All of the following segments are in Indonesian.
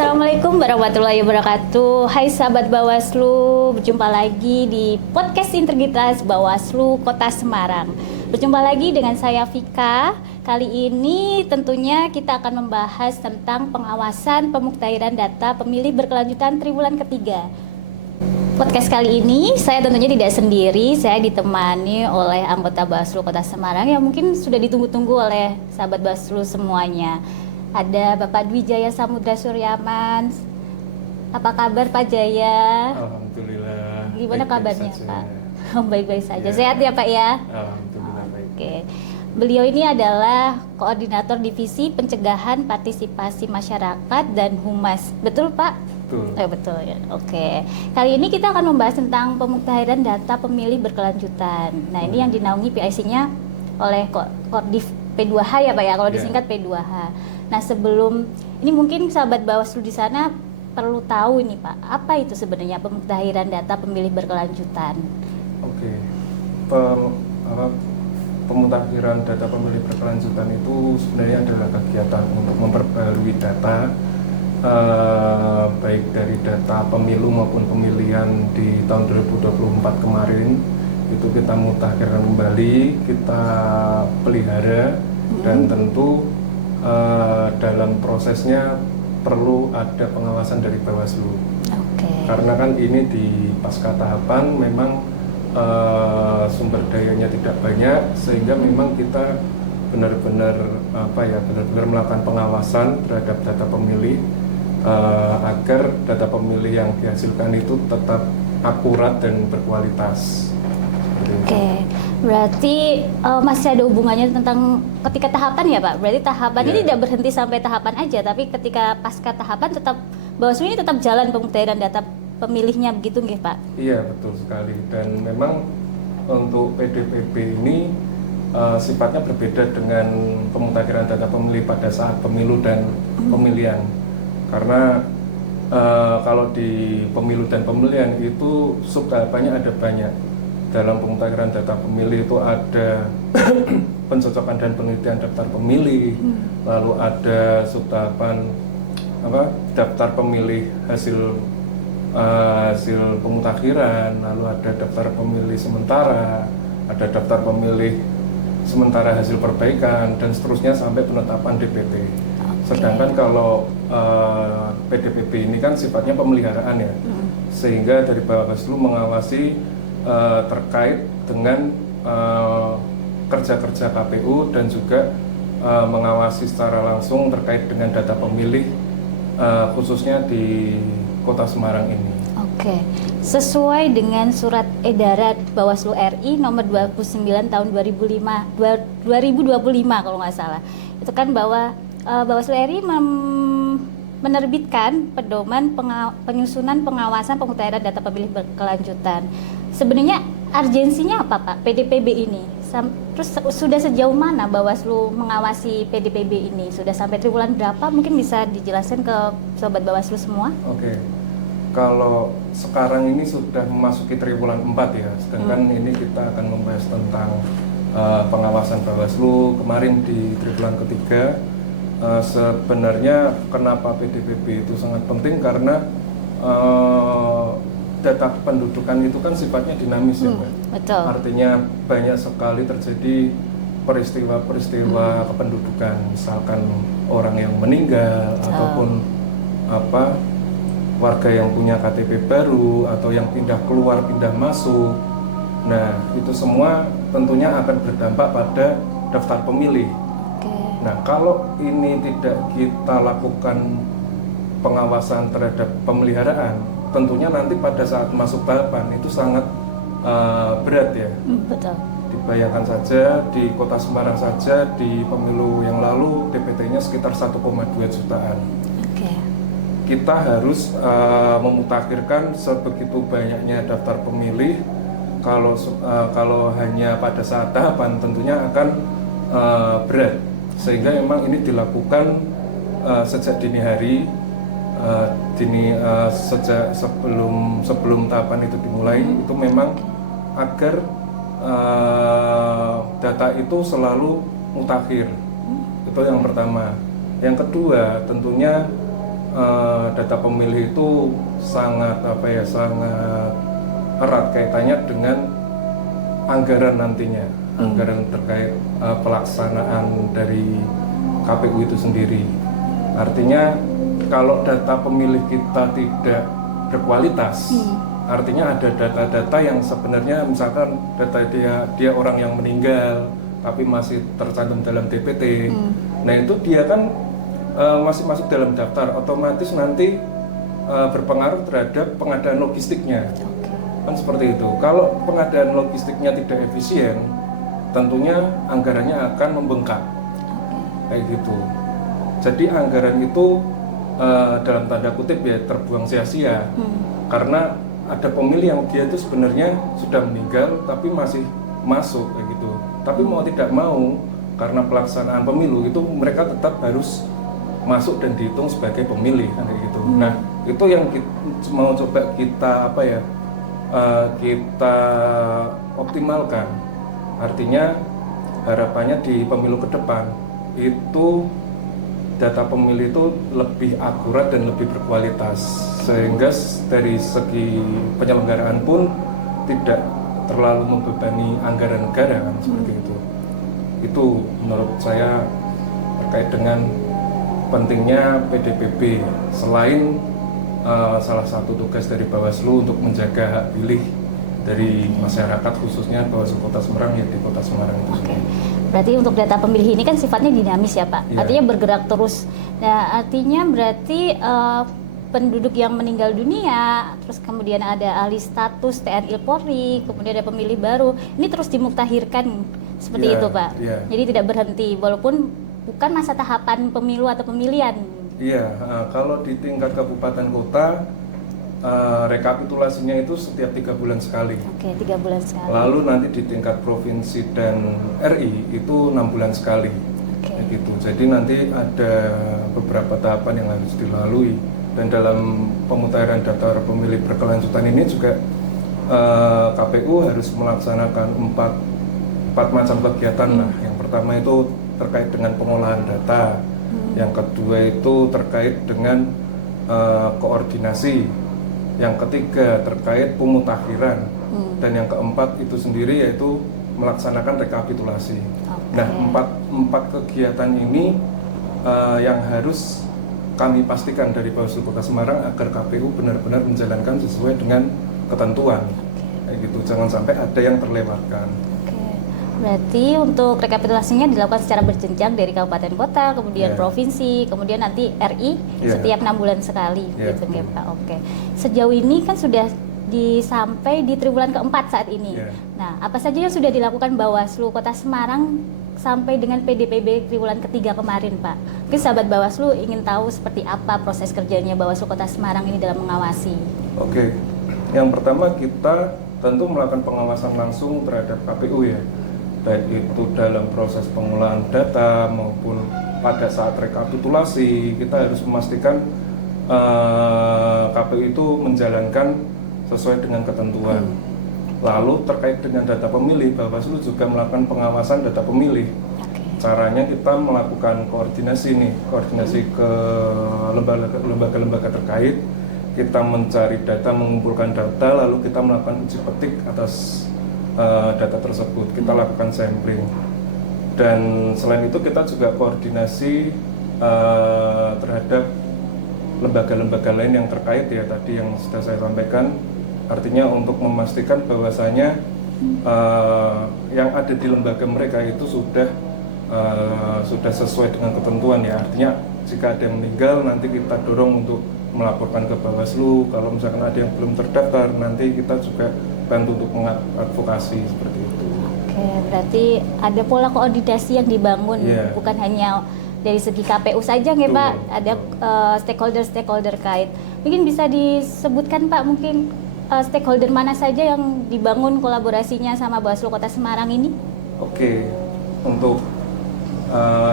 Assalamualaikum warahmatullahi wabarakatuh. Hai sahabat Bawaslu, berjumpa lagi di podcast Integritas Bawaslu Kota Semarang. Berjumpa lagi dengan saya Vika. Kali ini tentunya kita akan membahas tentang pengawasan pemuktahiran data pemilih berkelanjutan triwulan ketiga. Podcast kali ini saya tentunya tidak sendiri, saya ditemani oleh anggota Bawaslu Kota Semarang yang mungkin sudah ditunggu-tunggu oleh sahabat Bawaslu semuanya. Ada Bapak Dwi Jaya Samudra Suryaman. Apa kabar Pak Jaya? Alhamdulillah. Gimana kabarnya saja. Pak? Baik-baik saja. Ya. Sehat ya Pak ya? Alhamdulillah baik. Oke. Beliau ini adalah Koordinator Divisi Pencegahan Partisipasi Masyarakat dan Humas. Betul Pak? Betul. Betul ya. Oke. Kali ini kita akan membahas tentang pemuktahiran data pemilih berkelanjutan. Nah, ini yang dinaungi PIC-nya oleh Koordif P2H ya Pak ya, kalau disingkat P2H. Nah, sebelum ini mungkin sahabat Bawaslu di sana perlu tahu ini Pak, apa itu sebenarnya pemuktahiran data pemilih berkelanjutan? Oke. Pemutahiran data pemilih berkelanjutan itu sebenarnya adalah kegiatan untuk memperbarui data baik dari data pemilu maupun pemilihan di tahun 2024 kemarin. Itu kita mutakhirkan kembali, kita pelihara dan tentu dalam prosesnya perlu ada pengawasan dari Bawaslu. Karena kan ini di pasca tahapan memang sumber dayanya tidak banyak, sehingga memang kita benar-benar melakukan pengawasan terhadap data pemilih agar data pemilih yang dihasilkan itu tetap akurat dan berkualitas. Oke, berarti masih ada hubungannya tentang ketika tahapan ya Pak? Berarti tahapan ini tidak berhenti sampai tahapan aja, tapi ketika pasca tahapan tetap Bawaslu ini tetap jalan pemuktahiran data pemilihnya begitu nggih Pak? Iya, betul sekali. Dan memang untuk PDPB ini sifatnya berbeda dengan pemuktahiran data pemilih pada saat pemilu dan pemilihan. Karena kalau di pemilu dan pemilihan itu subtahapannya ada banyak. Dalam pemutahiran data pemilih itu ada pencocokan dan penelitian daftar pemilih, lalu ada subtahapan daftar pemilih hasil pemutakhiran, lalu ada daftar pemilih sementara, ada daftar pemilih sementara hasil perbaikan, dan seterusnya sampai penetapan DPT. Sedangkan kalau PDPB ini kan sifatnya pemeliharaan ya, sehingga dari Bawaslu mengawasi terkait dengan kerja-kerja KPU dan juga mengawasi secara langsung terkait dengan data pemilih khususnya di Kota Semarang ini. Oke, sesuai dengan surat edaran Bawaslu RI nomor 29 tahun 2025 kalau nggak salah, itu kan bahwa Bawaslu RI menerbitkan pedoman penyusunan pengawasan pemutahiran data pemilih berkelanjutan. Sebenarnya urgensinya apa Pak PDPB ini? Terus sudah sejauh mana Bawaslu mengawasi PDPB ini? Sudah sampai triwulan berapa? Mungkin bisa dijelaskan ke sobat Bawaslu semua? Oke. Kalau sekarang ini sudah memasuki triwulan 4 ya. Sedangkan ini kita akan membahas tentang pengawasan Bawaslu kemarin di triwulan ketiga. Sebenarnya kenapa PDPB itu sangat penting karena data pendudukan itu kan sifatnya dinamis ya Mbak. Betul. Artinya banyak sekali terjadi peristiwa-peristiwa kependudukan, misalkan orang yang meninggal ataupun warga yang punya KTP baru atau yang pindah keluar pindah masuk. Nah, itu semua tentunya akan berdampak pada daftar pemilih. Nah, kalau ini tidak kita lakukan pengawasan terhadap pemeliharaan, tentunya nanti pada saat masuk tahapan itu sangat berat ya. Betul. Dibayangkan saja di Kota Semarang saja di pemilu yang lalu DPT-nya sekitar 1,2 jutaan. Kita harus memutakhirkan sebegitu banyaknya daftar pemilih. Kalau hanya pada saat tahapan tentunya akan berat. Sehingga memang ini dilakukan sejak dini hari, sejak sebelum tahapan itu dimulai, itu memang agar data itu selalu mutakhir. Itu yang pertama. Yang kedua, tentunya data pemilih itu sangat sangat erat kaitannya dengan anggaran nantinya, anggaran terkait pelaksanaan dari KPU itu sendiri. Artinya kalau data pemilih kita tidak berkualitas, artinya ada data-data yang sebenarnya misalkan data dia orang yang meninggal tapi masih tercantum dalam DPT. Nah itu dia kan masih masuk dalam daftar, otomatis nanti berpengaruh terhadap pengadaan logistiknya. Kan seperti itu. Kalau pengadaan logistiknya tidak efisien, tentunya anggarannya akan membengkak. Kayak gitu. Jadi anggaran itu dalam tanda kutip ya terbuang sia-sia. Karena ada pemilih yang dia itu sebenarnya sudah meninggal tapi masih masuk kayak gitu. Tapi mau tidak mau karena pelaksanaan pemilu itu mereka tetap harus masuk dan dihitung sebagai pemilih kan kayak gitu. Nah, itu yang kita mau coba kita kita optimalkan. Artinya harapannya di pemilu ke depan itu data pemilih itu lebih akurat dan lebih berkualitas, sehingga dari segi penyelenggaraan pun tidak terlalu membebani anggaran negara kan seperti itu. Itu menurut saya terkait dengan pentingnya PDPB selain salah satu tugas dari Bawaslu untuk menjaga hak pilih dari masyarakat, khususnya Bawaslu Kota Semarang yang di Kota Semarang itu sendiri. Berarti untuk data pemilih ini kan sifatnya dinamis ya Pak, artinya bergerak terus. Nah artinya berarti penduduk yang meninggal dunia, terus kemudian ada alih status TNI Polri, kemudian ada pemilih baru, ini terus dimuktahirkan seperti itu Pak. Jadi tidak berhenti walaupun bukan masa tahapan pemilu atau pemilihan. Iya, kalau di tingkat kabupaten kota rekapitulasinya itu setiap 3 bulan sekali. Oke, 3 bulan sekali. Lalu nanti di tingkat provinsi dan RI itu 6 bulan sekali. Gitu. Jadi nanti ada beberapa tahapan yang harus dilalui. Dan dalam pemutahiran daftar pemilih berkelanjutan ini juga KPU harus melaksanakan empat macam kegiatan. Nah, yang pertama itu terkait dengan pengolahan data, yang kedua itu terkait dengan koordinasi, yang ketiga terkait pemutakhiran, dan yang keempat itu sendiri yaitu melaksanakan rekapitulasi. Nah, empat kegiatan ini yang harus kami pastikan dari Bawaslu Kota Semarang agar KPU benar-benar menjalankan sesuai dengan ketentuan. Kayak gitu, jangan sampai ada yang terlewatkan. Berarti untuk rekapitulasinya dilakukan secara berjenjang dari kabupaten kota, kemudian provinsi, kemudian nanti RI setiap 6 bulan sekali, gitu ya Pak. Oke. Sejauh ini kan sudah sampai di triwulan keempat saat ini. Nah, apa saja yang sudah dilakukan Bawaslu Kota Semarang sampai dengan PDPB triwulan ketiga kemarin, Pak? Mungkin sahabat Bawaslu ingin tahu seperti apa proses kerjanya Bawaslu Kota Semarang ini dalam mengawasi. Oke, yang pertama kita tentu melakukan pengawasan langsung terhadap KPU ya, baik itu dalam proses pengolahan data maupun pada saat rekapitulasi. Kita harus memastikan KPU itu menjalankan sesuai dengan ketentuan. Lalu terkait dengan data pemilih, Bawaslu juga melakukan pengawasan data pemilih. Caranya kita melakukan koordinasi ke lembaga-lembaga terkait. Kita mencari data, mengumpulkan data, lalu kita melakukan uji petik atas data tersebut. Kita lakukan sampling. Dan selain itu kita juga koordinasi terhadap lembaga-lembaga lain yang terkait ya, tadi yang sudah saya sampaikan. Artinya untuk memastikan bahwasanya yang ada di lembaga mereka itu sudah sesuai dengan ketentuan ya. Artinya jika ada yang meninggal nanti kita dorong untuk melaporkan ke Bawaslu. Kalau misalkan ada yang belum terdaftar nanti kita juga bantu untuk mengadvokasi seperti itu. Oke, berarti ada pola koordinasi yang dibangun, bukan hanya dari segi KPU saja ya Pak, ada stakeholder kait. Mungkin bisa disebutkan Pak, mungkin stakeholder mana saja yang dibangun kolaborasinya sama Bawaslu Kota Semarang ini? Oke, untuk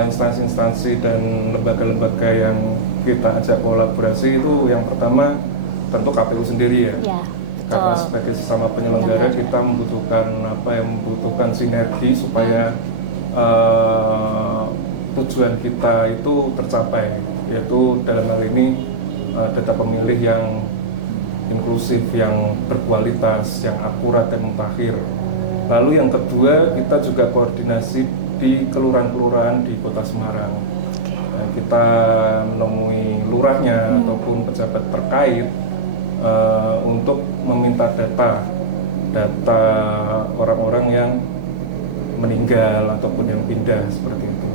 instansi-instansi dan lembaga-lembaga yang kita ajak kolaborasi itu yang pertama tentu KPU sendiri ya. Karena sebagai sesama penyelenggara kita membutuhkan sinergi supaya tujuan kita itu tercapai, yaitu dalam hal ini data pemilih yang inklusif, yang berkualitas, yang akurat dan mutakhir. Lalu yang kedua, kita juga koordinasi di kelurahan-kelurahan di Kota Semarang. Nah, kita menemui lurahnya ataupun pejabat terkait untuk meminta data orang-orang yang meninggal ataupun yang pindah seperti itu.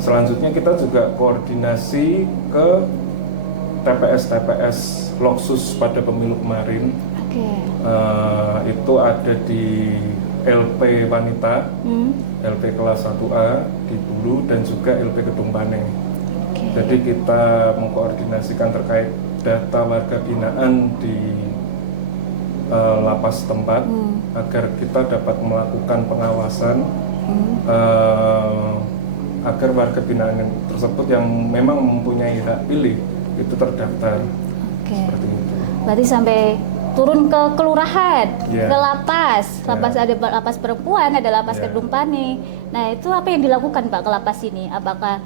Selanjutnya kita juga koordinasi ke TPS Loksus pada pemilu kemarin. Itu ada di LP Wanita, LP kelas 1A di Bulu, dan juga LP Kedung Pane. Jadi kita mengkoordinasikan terkait data warga binaan di lapas tempat agar kita dapat melakukan pengawasan agar warga binaan tersebut yang memang mempunyai hak pilih itu terdaftar. Seperti itu. Berarti sampai turun ke kelurahan, ke lapas. Lapas ada lapas perempuan, ada lapas Kedung Pane. Nah, itu apa yang dilakukan Pak ke lapas ini? Apakah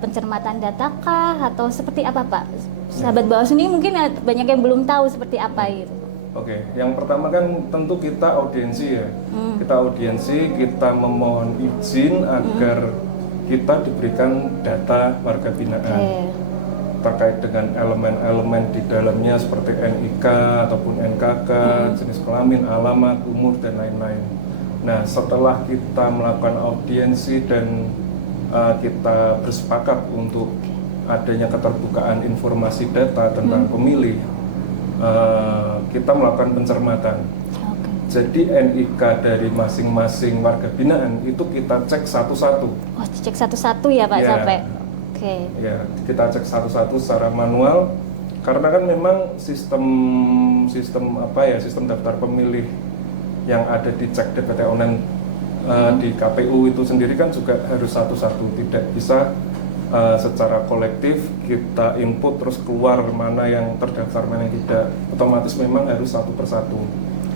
pencermatan data kah atau seperti apa Pak? Sahabat Bawaslu ini mungkin banyak yang belum tahu seperti apa itu. Oke, yang pertama kan tentu kita audiensi ya. Kita audiensi, kita memohon izin agar kita diberikan data warga binaan. Terkait dengan elemen-elemen di dalamnya seperti NIK ataupun NKK, jenis kelamin, alamat, umur, dan lain-lain. Nah, setelah kita melakukan audiensi dan kita bersepakat untuk adanya keterbukaan informasi data tentang pemilih, kita melakukan pencermatan. Jadi NIK dari masing-masing warga binaan itu kita cek satu-satu. Oh, cek satu-satu ya Pak sampai? Ya, kita cek satu-satu secara manual karena kan memang sistem daftar pemilih yang ada di cek DPT online di KPU itu sendiri kan juga harus satu-satu, tidak bisa secara kolektif kita input terus keluar mana yang terdaftar mana yang tidak, otomatis memang harus satu persatu.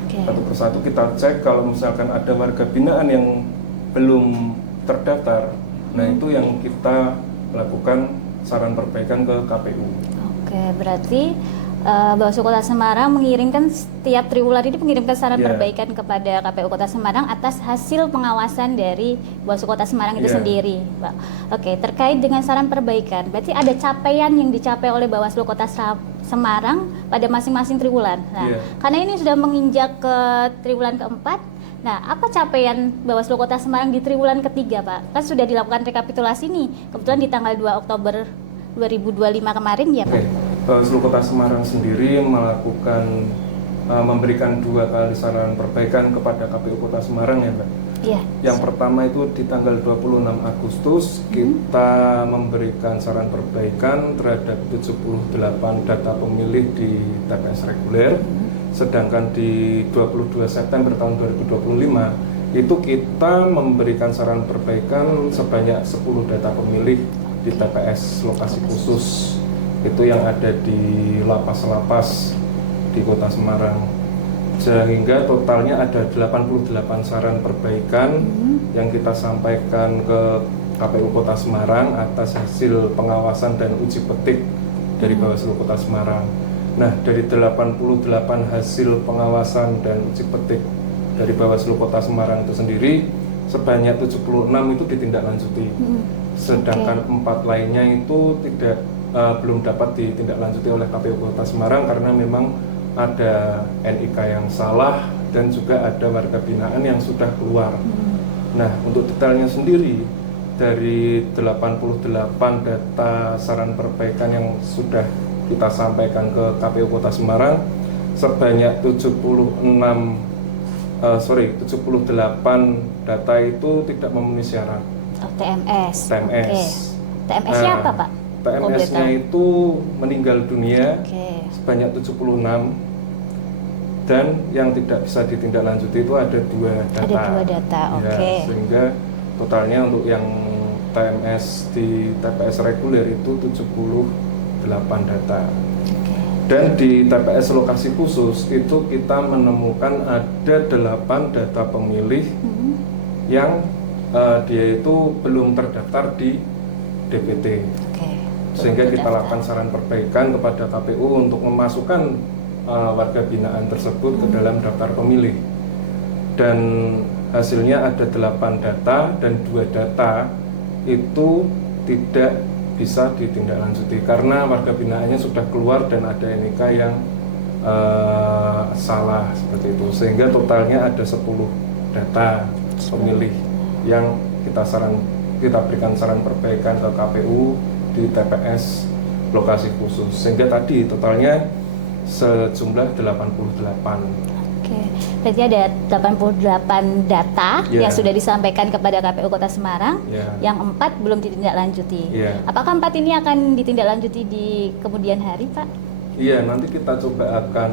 Satu persatu kita cek kalau misalkan ada warga binaan yang belum terdaftar, nah itu yang kita lakukan saran perbaikan ke KPU. Berarti Bawaslu Kota Semarang mengirimkan setiap triwulan ini mengirimkan saran perbaikan kepada KPU Kota Semarang atas hasil pengawasan dari Bawaslu Kota Semarang itu sendiri, Pak. Terkait dengan saran perbaikan, berarti ada capaian yang dicapai oleh Bawaslu Kota Semarang pada masing-masing triwulan. Nah, karena ini sudah menginjak ke triwulan keempat. Nah, apa capaian Bawaslu Kota Semarang di triwulan ketiga, Pak? Kan sudah dilakukan rekapitulasi nih, kebetulan di tanggal 2 Oktober 2025 kemarin ya, Pak? Bawaslu Kota Semarang sendiri melakukan memberikan 2 kali saran perbaikan kepada KPU Kota Semarang ya, Pak? Iya. Yang pertama itu di tanggal 26 Agustus kita memberikan saran perbaikan terhadap 78 data pemilih di TPS reguler. Sedangkan di 22 September tahun 2025 itu kita memberikan saran perbaikan sebanyak 10 data pemilih di TPS lokasi khusus, itu yang ada di lapas-lapas di Kota Semarang, sehingga totalnya ada 88 saran perbaikan yang kita sampaikan ke KPU Kota Semarang atas hasil pengawasan dan uji petik dari Bawaslu Kota Semarang. Nah, dari 88 hasil pengawasan dan uji petik dari Bawaslu Kota Semarang itu sendiri, sebanyak 76 itu ditindaklanjuti. Sedangkan 4 lainnya itu belum dapat ditindaklanjuti oleh KPU Kota Semarang karena memang ada NIK yang salah dan juga ada warga binaan yang sudah keluar. Nah, untuk detailnya sendiri, dari 88 data saran perbaikan yang sudah kita sampaikan ke KPU Kota Semarang, sebanyak 78 data itu tidak memenuhi syarat. TMS. TMS siapa, Pak? TMS-nya itu meninggal dunia sebanyak 76, dan yang tidak bisa ditindaklanjuti itu ada 2 data. Ada 2 data, sehingga totalnya untuk yang TMS di TPS reguler itu 78 data. Dan di TPS lokasi khusus itu kita menemukan ada 8 data pemilih yang dia itu belum terdaftar di DPT. sehingga kita terdaftar. lakukan saran perbaikan kepada KPU untuk memasukkan warga binaan tersebut ke dalam daftar pemilih. Dan hasilnya ada 8 data dan 2 data itu tidak bisa ditindaklanjuti karena warga binaannya sudah keluar dan ada NIK yang salah seperti itu, sehingga totalnya ada 10 data pemilih yang kita berikan saran perbaikan ke KPU di TPS lokasi khusus, sehingga tadi totalnya sejumlah 88. Oke, berarti ada 88 data Ya. yang sudah disampaikan kepada KPU Kota Semarang, Ya. yang 4 belum ditindaklanjuti. Ya. Apakah 4 ini akan ditindaklanjuti di kemudian hari, Pak? Iya, nanti kita coba akan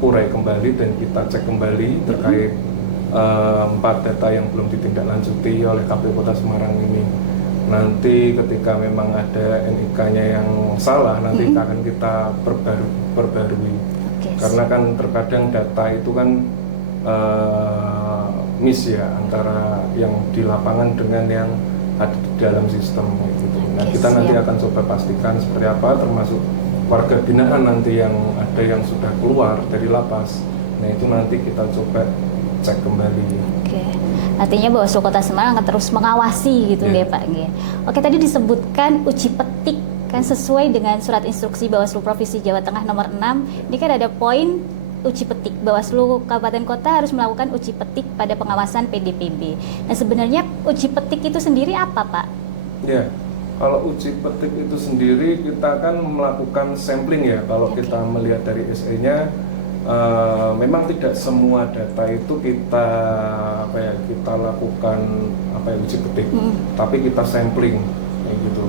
urai kembali dan kita cek kembali terkait 4 data yang belum ditindaklanjuti oleh KPU Kota Semarang ini. Nanti ketika memang ada NIK-nya yang salah, nanti akan kita perbarui. Oke. Karena kan terkadang data itu kan miss ya antara yang di lapangan dengan yang ada di dalam sistem gitu. Nah, Oke, kita nanti siap. akan coba pastikan seperti apa, termasuk warga binaan nanti yang ada yang sudah keluar dari lapas. Nah, itu nanti kita coba cek kembali. Oke, artinya Bawaslu Kota Semarang akan terus mengawasi gitu Iya. nggih, Pak nggih. Oke, tadi disebutkan uji petik kan sesuai dengan surat instruksi Bawaslu Provinsi Jawa Tengah nomor 6. Ini kan ada poin uji petik. Bawaslu Kabupaten Kota harus melakukan uji petik pada pengawasan PDPB. Nah, sebenarnya uji petik itu sendiri apa, Pak? Ya, kalau uji petik itu sendiri kita kan melakukan sampling ya. Kalau Oke. kita melihat dari SE-nya, memang tidak semua data itu kita lakukan uji petik, tapi kita sampling kayak gitu.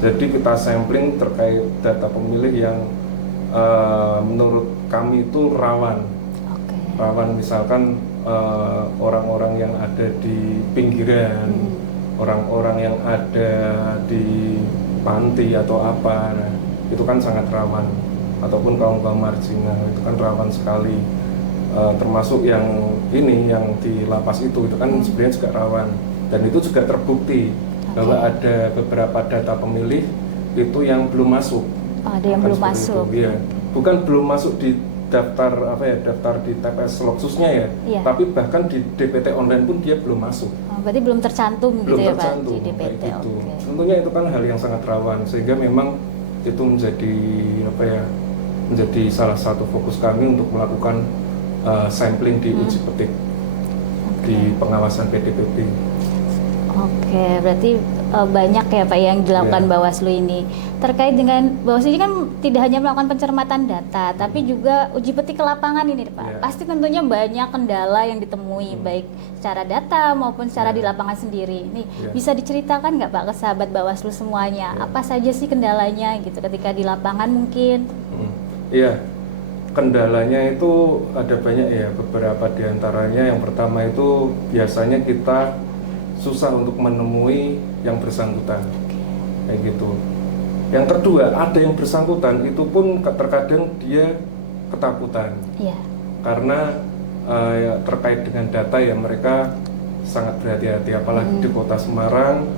Jadi kita sampling terkait data pemilih yang menurut kami itu rawan. Oke. Rawan misalkan orang-orang yang ada di pinggiran, orang-orang yang ada di panti atau apa, nah, itu kan sangat rawan, ataupun kaum-kaum marginal itu kan rawan sekali. Termasuk yang ini yang di lapas itu kan sebenarnya juga rawan, dan itu juga terbukti bahwa ada beberapa data pemilih itu yang belum masuk. Oh, ada yang Kan belum seperti masuk. itu, iya. Bukan belum masuk di daftar di TPS Loksusnya ya, Iya. tapi bahkan di DPT online pun dia belum masuk, Oh, berarti belum tercantum belum gitu ya, Pak, tercantum di kayak DPT. gitu. Oke. Tentunya itu kan hal yang sangat rawan, sehingga memang itu menjadi salah satu fokus kami untuk melakukan sampling di uji petik di pengawasan PDPB. Oke, berarti banyak ya Pak yang dilakukan Iya. Bawaslu ini. Terkait dengan Bawaslu ini kan tidak hanya melakukan pencermatan data, tapi juga uji petik ke lapangan ini Pak. Iya. Pasti tentunya banyak kendala yang ditemui, baik secara data maupun secara di lapangan sendiri. Nih, Iya. bisa diceritakan nggak Pak ke sahabat Bawaslu semuanya, Iya. apa saja sih kendalanya gitu ketika di lapangan mungkin? Iya, kendalanya itu ada banyak ya, beberapa diantaranya. Yang pertama itu biasanya kita susah untuk menemui yang bersangkutan, kayak gitu. Yang kedua, ada yang bersangkutan itu pun terkadang dia ketakutan Iya. karena ya, terkait dengan data ya mereka sangat berhati-hati, apalagi di Kota Semarang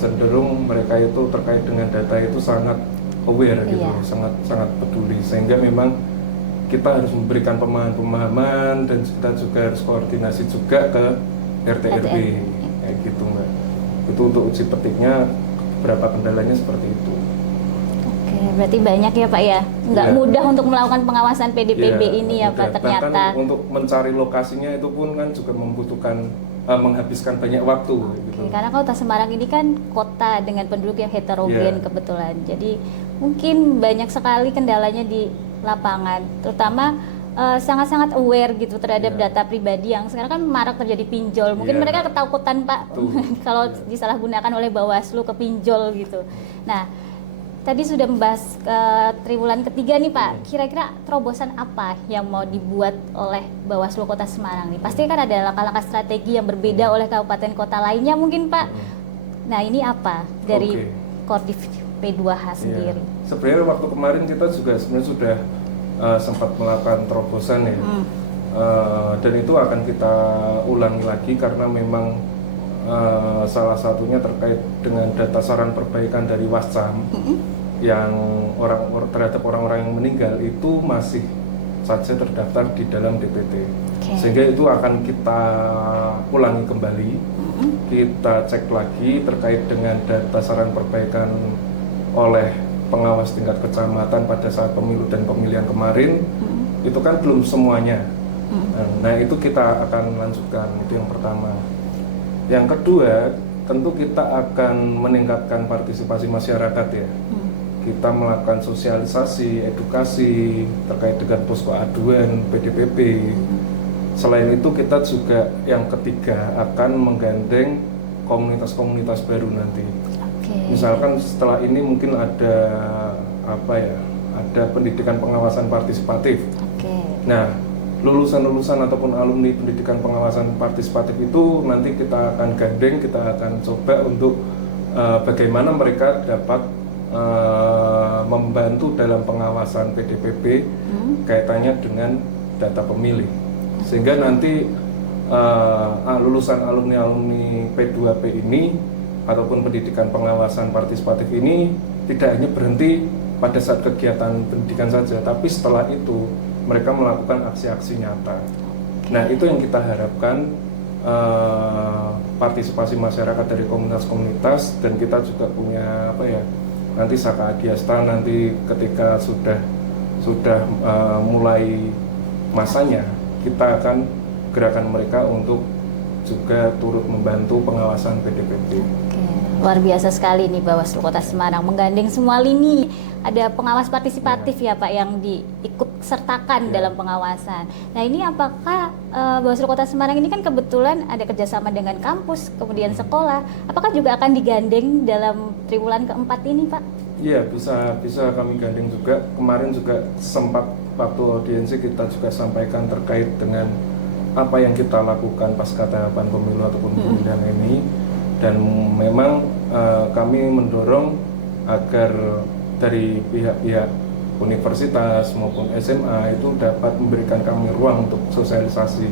cenderung mereka itu terkait dengan data itu sangat aware gitu, Iya. sangat peduli, sehingga memang kita harus memberikan pemahaman dan kita juga harus koordinasi juga ke RT RW kayak gitu Mbak. Itu untuk uji petiknya beberapa kendalanya seperti itu. Oke, berarti banyak ya Pak ya. Nggak Iya. mudah untuk melakukan pengawasan PDPB Iya, ini ya Pak mudah. ternyata. Bahkan untuk mencari lokasinya itu pun kan juga membutuhkan menghabiskan banyak waktu gitu. Oke, karena Kota Semarang ini kan kota dengan penduduk yang heterogen Iya. kebetulan. Jadi mungkin banyak sekali kendalanya di lapangan, terutama sangat-sangat aware gitu terhadap Iya. data pribadi yang sekarang kan marak terjadi pinjol. Mungkin Iya. mereka ketakutan Pak Betul. kalau Iya. disalahgunakan oleh Bawaslu ke pinjol gitu. Nah, tadi sudah membahas triwulan ketiga nih Pak. Kira-kira terobosan apa yang mau dibuat oleh Bawaslu Kota Semarang nih? Pasti kan ada langkah-langkah strategi yang berbeda oleh kabupaten kota lainnya mungkin Pak. Nah, ini apa dari Oke. Kordif P2H sendiri? Iya. Sebenarnya waktu kemarin kita juga sebenarnya sudah sempat melakukan terobosan ya, dan itu akan kita ulangi lagi karena memang salah satunya terkait dengan data saran perbaikan dari Wascam yang terhadap orang-orang yang meninggal itu masih saja terdaftar di dalam DPT. Sehingga itu akan kita ulangi kembali, kita cek lagi terkait dengan data saran perbaikan oleh pengawas tingkat kecamatan pada saat pemilu dan pemilihan kemarin. Itu kan belum semuanya. Nah itu kita akan lanjutkan, itu yang pertama. Yang kedua, tentu kita akan meningkatkan partisipasi masyarakat ya. Kita melakukan sosialisasi, edukasi terkait dengan posko aduan PDPP. Selain itu kita juga yang ketiga akan menggandeng komunitas-komunitas baru nanti. Misalkan setelah ini mungkin ada ada pendidikan pengawasan partisipatif. Nah, lulusan-lulusan ataupun alumni pendidikan pengawasan partisipatif itu nanti kita akan gandeng, kita akan coba untuk bagaimana mereka dapat membantu dalam pengawasan PDPP kaitannya dengan data pemilih, sehingga nanti lulusan alumni P2P ini ataupun pendidikan pengawasan partisipatif ini tidak hanya berhenti pada saat kegiatan pendidikan saja, tapi setelah itu mereka melakukan aksi-aksi nyata. Nah itu yang kita harapkan, partisipasi masyarakat dari komunitas-komunitas, dan kita juga punya nanti Saka Adiasta nanti ketika sudah mulai masanya, kita akan gerakan mereka untuk juga turut membantu pengawasan PDPP. Luar biasa sekali nih Bawaslu Kota Semarang menggandeng semua lini. Ada pengawas partisipatif ya Pak yang diikut sertakan dalam pengawasan. Nah ini apakah Bawaslu Kota Semarang ini kan kebetulan ada kerjasama dengan kampus, kemudian sekolah. Apakah juga akan digandeng dalam triwulan keempat ini Pak? Iya, bisa kami gandeng juga. Kemarin juga sempat waktu audiensi kita juga sampaikan terkait dengan apa yang kita lakukan pasca tahapan pemilu ataupun pemilihan ini. Dan memang kami mendorong agar dari pihak-pihak universitas maupun SMA itu dapat memberikan kami ruang untuk sosialisasi.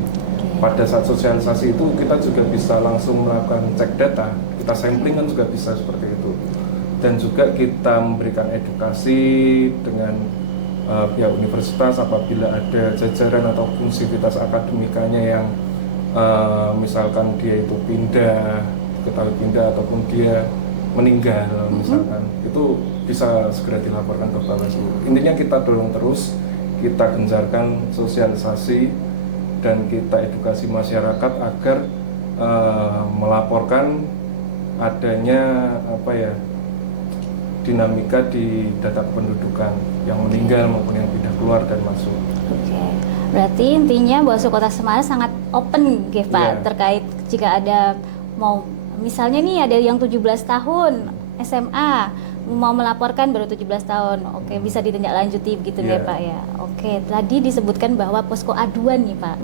Pada saat sosialisasi itu kita juga bisa langsung melakukan cek data, kita sampling kan juga bisa seperti itu. Dan juga kita memberikan edukasi dengan pihak universitas apabila ada jajaran atau fungsivitas akademikanya yang misalkan dia itu pindah ataupun dia meninggal misalkan, itu bisa segera dilaporkan ke Bawaslu. Intinya kita dorong terus, kita gencarkan sosialisasi dan kita edukasi masyarakat agar melaporkan adanya dinamika di data kependudukan yang meninggal maupun yang pindah keluar dan masuk. Berarti intinya Bawaslu Kota Semarang sangat open Pak terkait jika ada mau misalnya nih ada yang 17 tahun SMA mau melaporkan baru 17 tahun, bisa ditindaklanjuti begitu ya Pak ya. Tadi disebutkan bahwa posko aduan nih Pak.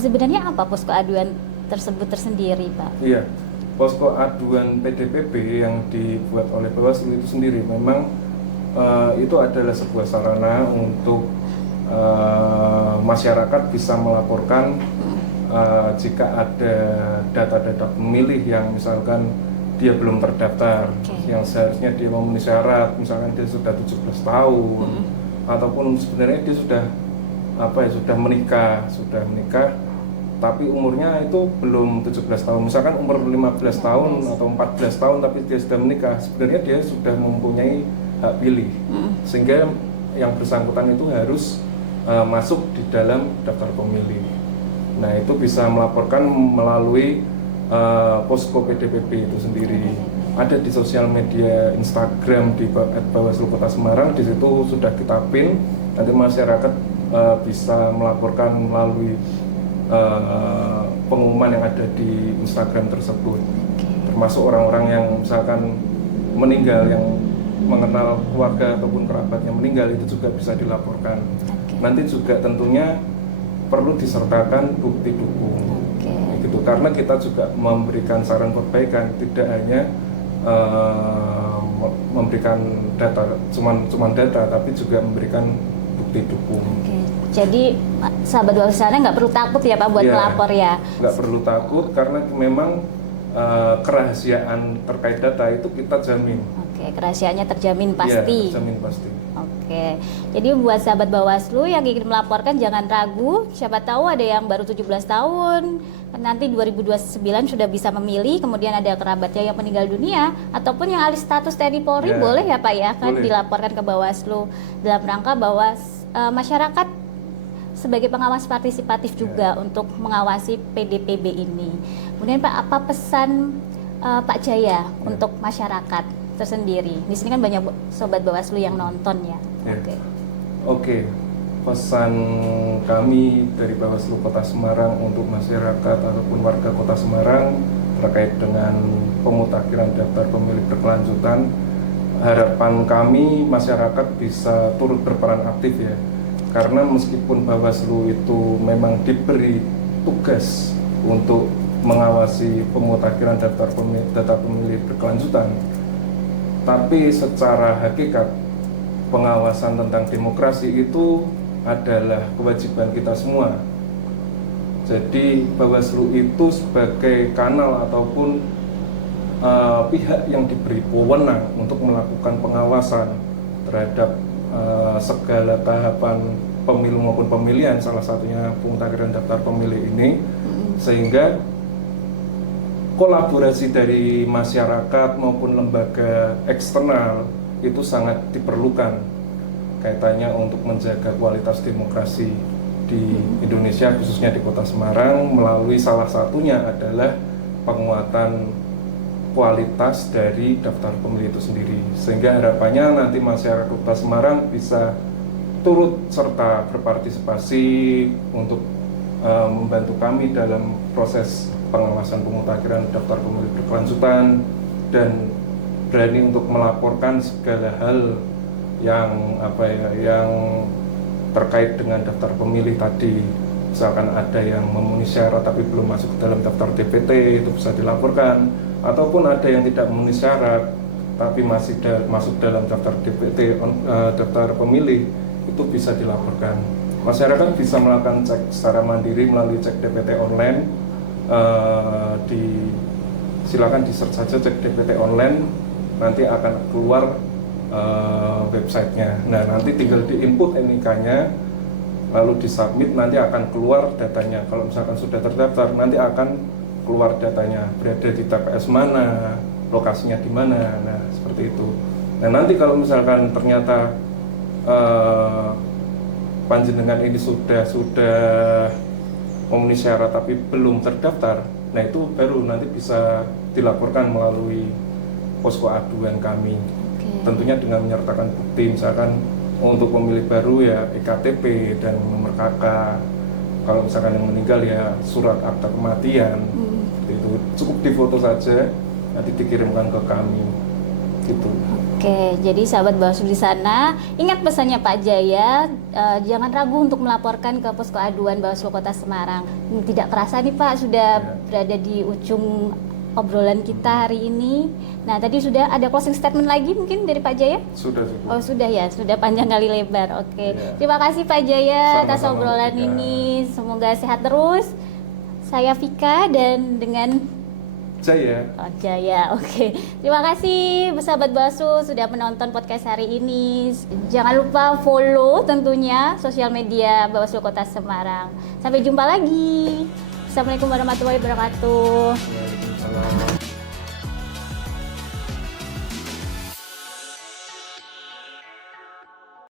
Sebenarnya apa posko aduan tersebut tersendiri Pak? Iya, posko aduan PDPP yang dibuat oleh Bawaslu itu sendiri memang itu adalah sebuah sarana untuk masyarakat bisa melaporkan jika ada data-data pemilih yang misalkan dia belum terdaftar, yang seharusnya dia memenuhi syarat, misalkan dia sudah 17 tahun, ataupun sebenarnya dia sudah menikah, tapi umurnya itu belum 17 tahun, misalkan umur 15 tahun atau 14 tahun tapi dia sudah menikah, sebenarnya dia sudah mempunyai hak pilih, sehingga yang bersangkutan itu harus masuk di dalam daftar pemilih. Nah itu bisa melaporkan melalui posko PDPP itu sendiri. Ada di sosial media Instagram di Bawaslu Kota Semarang, di situ sudah kita pin. Nanti masyarakat bisa melaporkan melalui pengumuman yang ada di Instagram tersebut. Termasuk orang-orang yang misalkan meninggal, yang mengenal keluarga ataupun kerabatnya meninggal, itu juga bisa dilaporkan. Nanti juga tentunya perlu disertakan bukti dukung, gitu. Karena kita juga memberikan saran perbaikan, tidak hanya memberikan data, cuman data, tapi juga memberikan bukti dukung. Jadi sahabat Bawaslu nggak perlu takut ya Pak buat melapor ya? Nggak perlu takut karena memang kerahasiaan terkait data itu kita jamin. Oke, kerahasiaannya terjamin pasti. Iya, terjamin pasti. Oke, jadi buat sahabat Bawaslu yang ingin melaporkan jangan ragu, siapa tahu ada yang baru 17 tahun, nanti 2029 sudah bisa memilih, kemudian ada kerabatnya yang meninggal dunia, ataupun yang alih status TNI Polri, boleh ya Pak ya, kan boleh. dilaporkan ke Bawaslu dalam rangka bahwa masyarakat sebagai pengawas partisipatif juga untuk mengawasi PDPB ini. Kemudian Pak, apa pesan Pak Jaya untuk masyarakat tersendiri? Di sini kan banyak sobat Bawaslu yang nonton ya. Oke. Pesan kami dari Bawaslu Kota Semarang untuk masyarakat ataupun warga Kota Semarang terkait dengan pemutakhiran daftar pemilih berkelanjutan, harapan kami masyarakat bisa turut berperan aktif ya. Karena meskipun Bawaslu itu memang diberi tugas untuk mengawasi pemutakhiran data pemilih berkelanjutan, tapi secara hakikat pengawasan tentang demokrasi itu adalah kewajiban kita semua. Jadi Bawaslu itu sebagai kanal ataupun pihak yang diberi wewenang untuk melakukan pengawasan terhadap segala tahapan pemilu maupun pemilihan, salah satunya pemutakhiran daftar pemilih ini, sehingga kolaborasi dari masyarakat maupun lembaga eksternal itu sangat diperlukan kaitannya untuk menjaga kualitas demokrasi di Indonesia, khususnya di Kota Semarang, melalui salah satunya adalah penguatan kualitas dari daftar pemilih itu sendiri, sehingga harapannya nanti masyarakat Kota Semarang bisa turut serta berpartisipasi untuk membantu kami dalam proses pengawasan pemutakhiran daftar pemilih berkelanjutan dan berani untuk melaporkan segala hal yang yang terkait dengan daftar pemilih tadi. Misalkan ada yang memenuhi syarat tapi belum masuk ke dalam daftar DPT, itu bisa dilaporkan, ataupun ada yang tidak memenuhi syarat tapi masih masuk dalam daftar DPT, daftar pemilih, itu bisa dilaporkan. Masyarakat bisa melakukan cek secara mandiri melalui cek DPT online. Silakan di search saja cek DPT online, nanti akan keluar websitenya. Nah, nanti tinggal di input NIK-nya, lalu disubmit, nanti akan keluar datanya. Kalau misalkan sudah terdaftar, nanti akan keluar datanya, berada di TPS mana, lokasinya di mana. Nah, seperti itu. Nah, nanti kalau misalkan ternyata panjenengan ini sudah memenuhi syarat tapi belum terdaftar, nah itu baru nanti bisa dilaporkan melalui posko aduan kami. Tentunya dengan menyertakan bukti, misalkan untuk pemilih baru ya EKTP dan nomor KK. Kalau misalkan yang meninggal ya surat akta kematian. Itu cukup difoto saja, nanti dikirimkan ke kami. Gitu. Oke, jadi sahabat Bawaslu di sana, ingat pesannya Pak Jaya, jangan ragu untuk melaporkan ke posko aduan Bawaslu Kota Semarang. Tidak kerasa nih Pak, sudah berada di ujung obrolan kita hari ini. Nah, tadi sudah ada closing statement lagi mungkin dari Pak Jaya? Sudah. Oh, sudah ya, sudah panjang kali lebar. Oke. Terima kasih Pak Jaya atas obrolan ini. Semoga sehat terus. Saya Vika dan dengan Jaya. Oh, Jaya, oke. Terima kasih sahabat Bawaslu sudah menonton podcast hari ini. Jangan lupa follow tentunya sosial media Bawaslu Kota Semarang. Sampai jumpa lagi. Assalamualaikum warahmatullahi wabarakatuh. Waalaikumsalam.